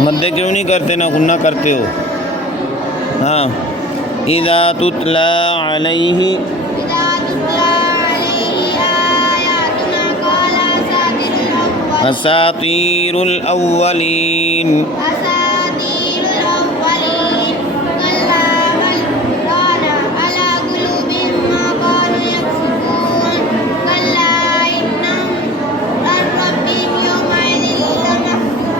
मद्दे क्यों नहीं करते ना गुन्ना करते हो। हाँ, इज़ा तुतला अलैहि असातीरुल अव्वलीन